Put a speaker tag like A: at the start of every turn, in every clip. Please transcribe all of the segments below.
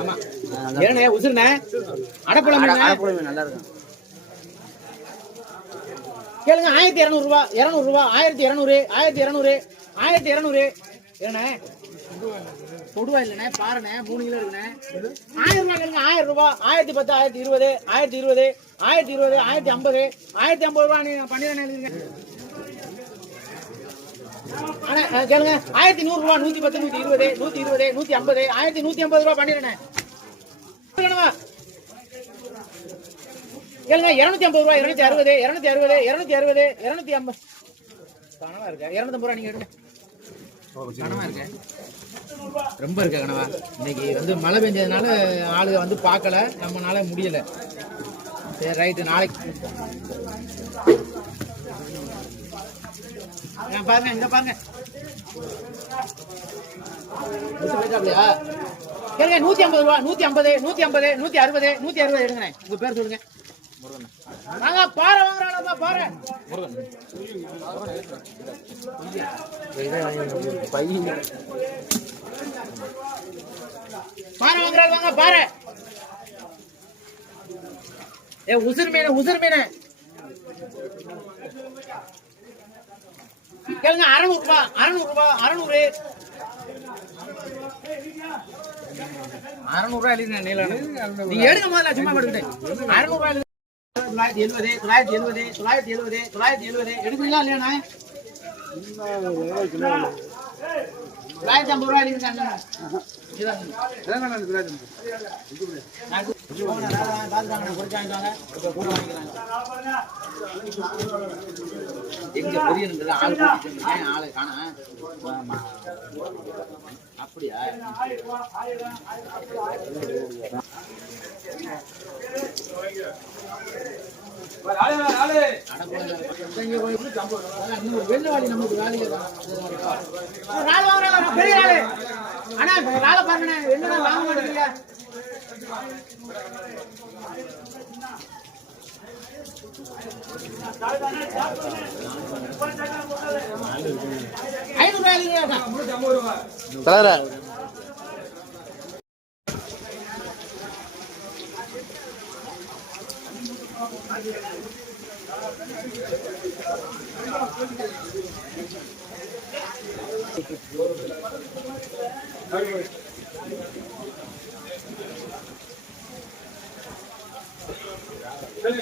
A: ஆமா ஏண்ணே உசுருண்ணே அடப்புலம்
B: அடப்புழமை நல்லா இருக்கும்
A: கேளுங்க ஆயிரத்தி இருநூறு ரூபா இருநூறு ரூபா ஆயிரத்தி இருநூறு ஆயிரத்தி இருநூறு ஆயிரத்தி இருநூறு. ஏண்ணே கொடுவா இல்லைண்ணே பாருண்ணே மூணு கிலோ இருக்குண்ணே. ஆயிரம் ரூபாய் கேளுங்க ஆயிரம் ரூபாய். ஆயிரத்தி பத்து ஆயிரத்தி இருபது ஆயிரத்தி இருபது ஆயிரத்தி இருபது ஆயிரத்தி ஐம்பது ஆயிரத்தி ஐம்பது ரூபா நீங்க பண்ணிடுறேன் எழுதிருக்கேன் கேளுங்க. ஆயிரத்தி நூறு ரூபா நூத்தி பத்து நூத்தி இருபது நூத்தி இருபது நூத்தி ஐம்பது ஆயிரத்தி நூத்தி ஐம்பது ரூபா பண்ணிடுறேன் கேளுங்க இருநூத்தி ஐம்பது ரூபா இருநூத்தி அறுபது இருநூத்தி அறுபது இருநூத்தி அறுபது இருநூத்தி ஐம்பது. கனவா இருக்கா? இருநூத்தி ஐம்பது ரூபா நீங்க எடுங்க. கனவா இருக்க? ரொம்ப இருக்க கனவா. இன்னைக்கு வந்து மழை பெஞ்சதுனால ஆளுங்க வந்து பார்க்கல. நம்மனால முடியல. சரி ரைட்டு நாளைக்கு ஆ, பாருங்க இங்க பாருங்க. கேளுங்க நூத்தி ஐம்பது ரூபா நூத்தி ஐம்பது நூத்தி ஐம்பது நூத்தி அறுபது நூத்தி அறுபது எடுங்க உங்க பேர் சொல்லுங்க. நாங்க பாறை வாங்குறானப்பா பாறை பாறை வாங்குறாள் வாங்க பாறை ஏ உசுர் மீன் உசுர் மீன். கேளுங்க அறுநூறு ரூபாய் அறுநூறு ரூபாய் அறுநூறு அறுநூறு ரூபாய் எழுதினேன் நீலன் நீங்க எடுங்க முதல்ல சும்மா அறுநூறு எழுதி தொள்ளாயிரத்தி எழுபது தொள்ளாயிரத்தி எழுபது தொள்ளாயிரத்தி எழுபது தொள்ளாயிரத்தி எழுபது. எடுக்கிறீங்களா இல்லையாண்ணா? தொள்ளாயிரத்தி ஐம்பது ரூபாய் எங்க பெரிய ஆள் ஆளை அப்படியா? வெள்ளவாடி என்ன வாங்க மாட்டேங்கிறீங்க ஐநூறு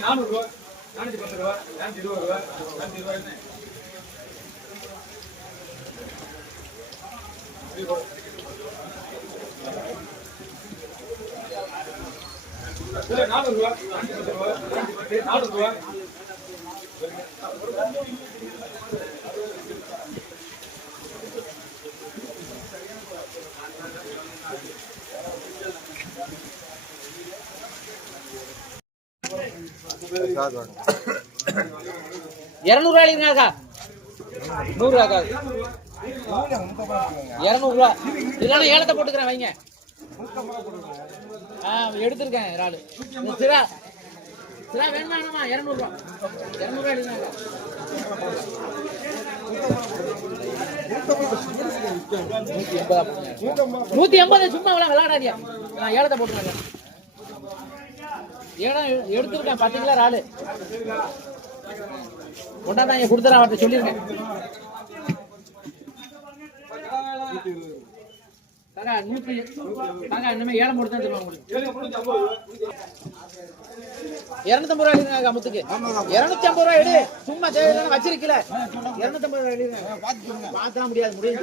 C: நானூறு ரூபா நானூத்தி பத்து ரூபா நானூற்றி இருபது ரூபா நானூற்றி இருபது ரூபாய் இல்ல, நானூறு ரூபா நானூத்தி பத்து ரூபா நானூத்தி பத்து நானூறு ரூபா
A: இருநூறு ரூபாய் எழுதினாக்கா நூறு ரூபாக்கா இருநூறு ரூபா. இல்லைன்னா ஏலத்தை போட்டுக்கிறேன் வைங்க. எடுத்திருக்கேன் இறாலு. சிரா. சிரா வேணுமா வேணுமா? இரநூறுவா. ரூபா இருநூறு நூத்தி எண்பது சும்மா விளா விளையாடாதியா நான் ஏலத்தை போட்டுருக்கேன். ஏன்னா எடுத்துருக்கேன் பத்து கிலோ இறாலு கொண்டாந்து கொடுத்துறேன் அவர்கிட்ட சொல்லியிருக்கேன் இனிமே ஏழை மட்டும் தான் தருவாங்க உங்களுக்கு. இருநூத்தம்பது ரூபாய் எழுதுங்க முத்துக்கு. இரநூத்தி ஐம்பது ரூபாய் எடு. சும்மா தேவையில்லைன்னு வச்சிருக்கல. இருநூத்தம்பது ரூபாய் எழுதுங்க பார்க்கலாம் முடியாது முடியும்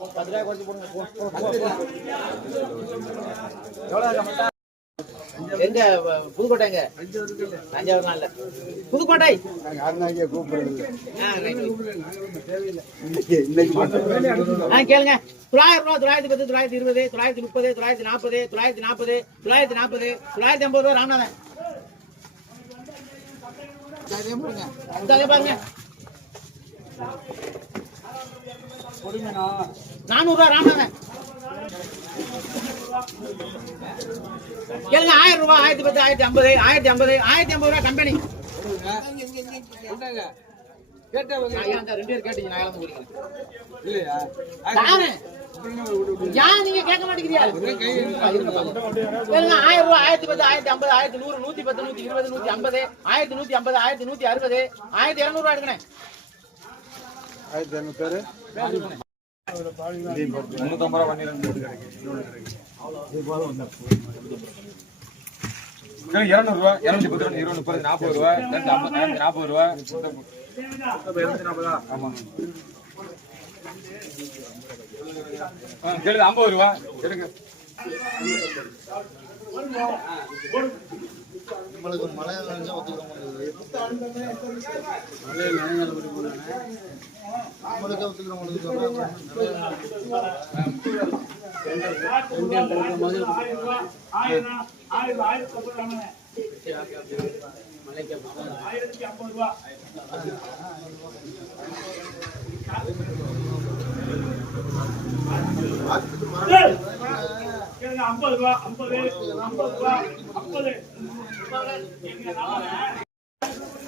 A: பத்து ரூபாய் குறைச்சி போடுங்க எங்க புதுக்கோட்டை? எங்க இல்ல புதுக்கோட்டை கேளுங்க. தொள்ளாயிரம் ரூபா தொள்ளாயிரத்தி பத்து தொள்ளாயிரத்தி இருபது தொள்ளாயிரத்தி முப்பது தொள்ளாயிரத்தி நாற்பது தொள்ளாயிரத்தி நாற்பது தொள்ளாயிரத்தி நாற்பது தொள்ளாயிரத்தி ஐம்பது ரூபா ராமநாதன். பாருங்க. நானூறு ரூபா ராமநாதன். கேளுங்க ஆயிரம் ரூபாய் ஆயிரத்தி பத்து ஆயிரத்தி ஐம்பது ஆயிரத்தி ஐம்பது ஆயிரத்தி ஐம்பது ரூபாய் கம்பெனி ரெண்டு பேர் கேட்டீங்க நான் இழந்து குடிக்கிறேன் யாரு? ஏன் நீங்க கேட்க மாட்டேங்கிறீங்க? ஆயிரம் ரூபாய் ஆயிரத்தி பத்து ஆயிரத்தி ஐம்பது ஆயிரத்தி நூறு நூத்தி பத்து நூத்தி இருபது நூத்தி ஐம்பது ஆயிரத்தி நூத்தி ஐம்பது ஆயிரத்தி நூத்தி அறுபது ஆயிரத்தி இருநூறு ரூபாய் எடுக்கணும்
C: முன்னூத்தம்பது ரூபா பண்ணிடுறேன் இருநூறு ரூபா பத்து ரூபா இருபது முப்பது நாற்பது ரூபா நாற்பது ரூபா நாற்பதா கேளுங்க ஐம்பது ரூபா எடுங்க
B: நம்மளுக்கு மழை நனைஞ்சா ஒத்துக்க மாட்டேங்குது நம்மளுக்கு ஒத்துக்கிறவங்களுக்கு
D: ஐம்பது ரூபா ஐம்பது ஐம்பது ரூபா ஐம்பது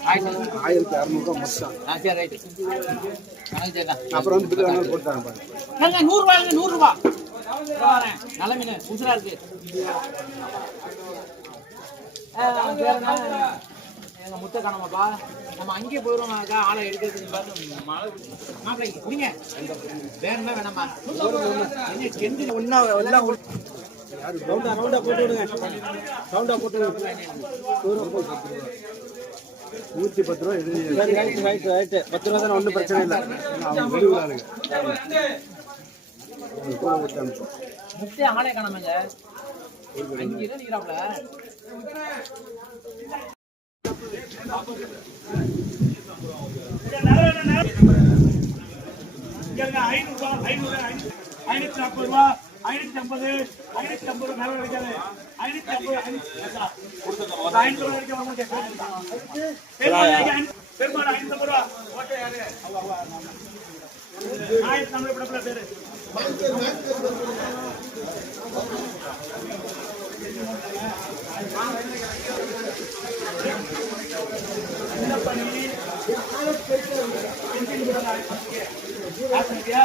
B: ஆயிரத்தி அறுநூறுவா மொத்தம் அப்புறம் வந்து பில்லு வேணாலும் பாருங்க
A: நல்ல மீன் உசுரா இருக்கு ஆ, வேற எங்க நம்ம அங்கேயே போயிடுவோம் ஆளை எடுக்கிறதுக்கு பார்த்து மழை மாப்பிள்ளை குடிங்க வேற வேணாமா என்ன கெண்டு
B: ஒன்னா எல்லாம் ரவுண்டா ரவுண்டா போட்டு விடுங்க. ரவுண்டா போட்டு நூத்தி பத்து ரூபா ரைட் ரைட் ரைட் பத்து ரூபா தானே ஒன்றும் பிரச்சனை இல்லை. அவங்க கூட கொடுத்து
A: ஆளே காணாமங்க.
D: ஐநூறு ஐநூத்தி நாற்பது ரூபா. ஐநூத்தி ஐம்பது ஐநூத்தி ஐம்பது மேல கிடைக்காது. ஐநூத்தி ஐம்பது ஐநூறு கிடைக்காது பெருமாள் ஐநூத்தி ரூபா. ஓட்டை யாரு? ஆயிரத்தி ஐம்பது படத்துல பேரு. என்ன பண்ணி ஆசிரியா